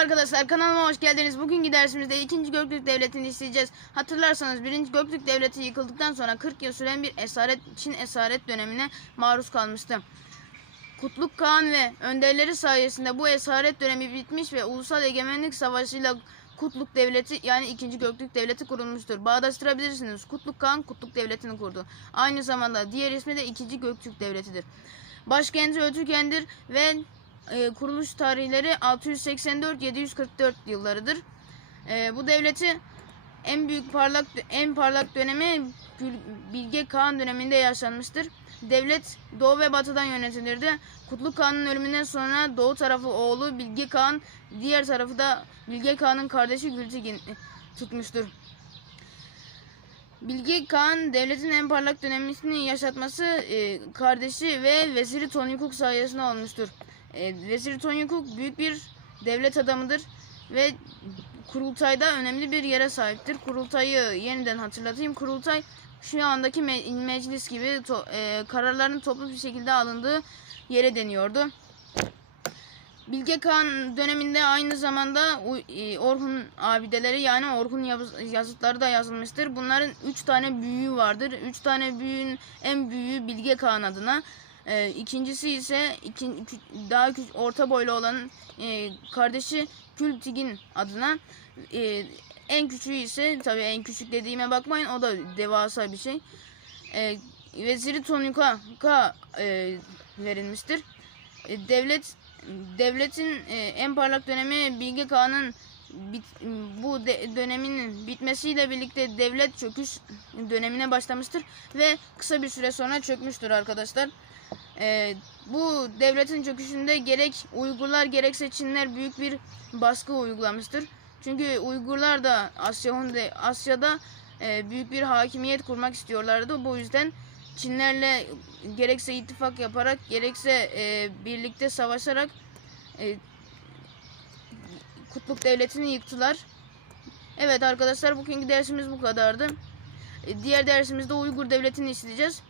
arkadaşlar kanalıma hoş geldiniz. Bugünkü dersimizde 2. Göktürk Devleti'ni işleyeceğiz. Hatırlarsanız 1. Göktürk Devleti yıkıldıktan sonra 40 yıl süren bir esaret Çin esaret dönemine maruz kalmıştı. Kutluk Kağan ve önderleri sayesinde bu esaret dönemi bitmiş ve ulusal egemenlik savaşıyla Kutluk Devleti yani 2. Göktürk Devleti kurulmuştur. Bağdaştırabilirsiniz. Kutluk Kağan Kutluk Devleti'ni kurdu. Aynı zamanda diğer ismi de 2. Göktürk Devleti'dir. Başkenti Ötüken'dir ve e, kuruluş tarihleri 684-744 yıllarıdır. E, bu devleti en büyük parlak en parlak dönemi Bilge Kağan döneminde yaşanmıştır. Devlet doğu ve batıdan yönetilirdi. Kutluk Kağan'ın ölümünden sonra doğu tarafı oğlu Bilge Kağan, diğer tarafı da Bilge Kağan'ın kardeşi Gültekin e, tutmuştur. Bilge Kağan devletin en parlak dönemini yaşatması e, kardeşi ve veziri Tonyukuk sayesinde olmuştur. E, veziri Tonyukuk büyük bir devlet adamıdır ve kurultayda önemli bir yere sahiptir. Kurultayı yeniden hatırlatayım. Kurultay şu andaki me- meclis gibi to- e, kararların toplu bir şekilde alındığı yere deniyordu. Bilge Kağan döneminde aynı zamanda e, Orhun abideleri yani Orhun yaz- yazıtları da yazılmıştır. Bunların üç tane büyüğü vardır. Üç tane büyüğün en büyüğü Bilge Kağan adına. E, ikincisi ise ikin, kü- daha küç- orta boylu olan e, kardeşi Kültigin adına. E, en küçüğü ise tabii en küçük dediğime bakmayın o da devasa bir şey. E, Veziri Tonuk'a Ka, e, verilmiştir. E, devlet devletin e, en parlak dönemi Bilge Kağan'ın bit- bu de- dönemin bitmesiyle birlikte devlet çöküş dönemine başlamıştır ve kısa bir süre sonra çökmüştür arkadaşlar. E, bu devletin çöküşünde gerek Uygurlar gerekse Çinler büyük bir baskı uygulamıştır. Çünkü Uygurlar da Asya Hunde- Asya'da e, büyük bir hakimiyet kurmak istiyorlardı. Bu yüzden Çinlerle gerekse ittifak yaparak gerekse e, birlikte savaşarak e, Kutluk Devleti'ni yıktılar. Evet arkadaşlar bugünkü dersimiz bu kadardı. E, diğer dersimizde Uygur Devleti'ni işleyeceğiz.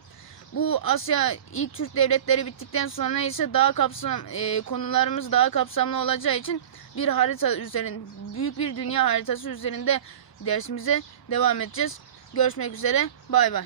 Bu Asya ilk Türk devletleri bittikten sonra ise daha kapsam e, konularımız daha kapsamlı olacağı için bir harita üzerinde büyük bir dünya haritası üzerinde dersimize devam edeceğiz. Görüşmek üzere. Bay bay.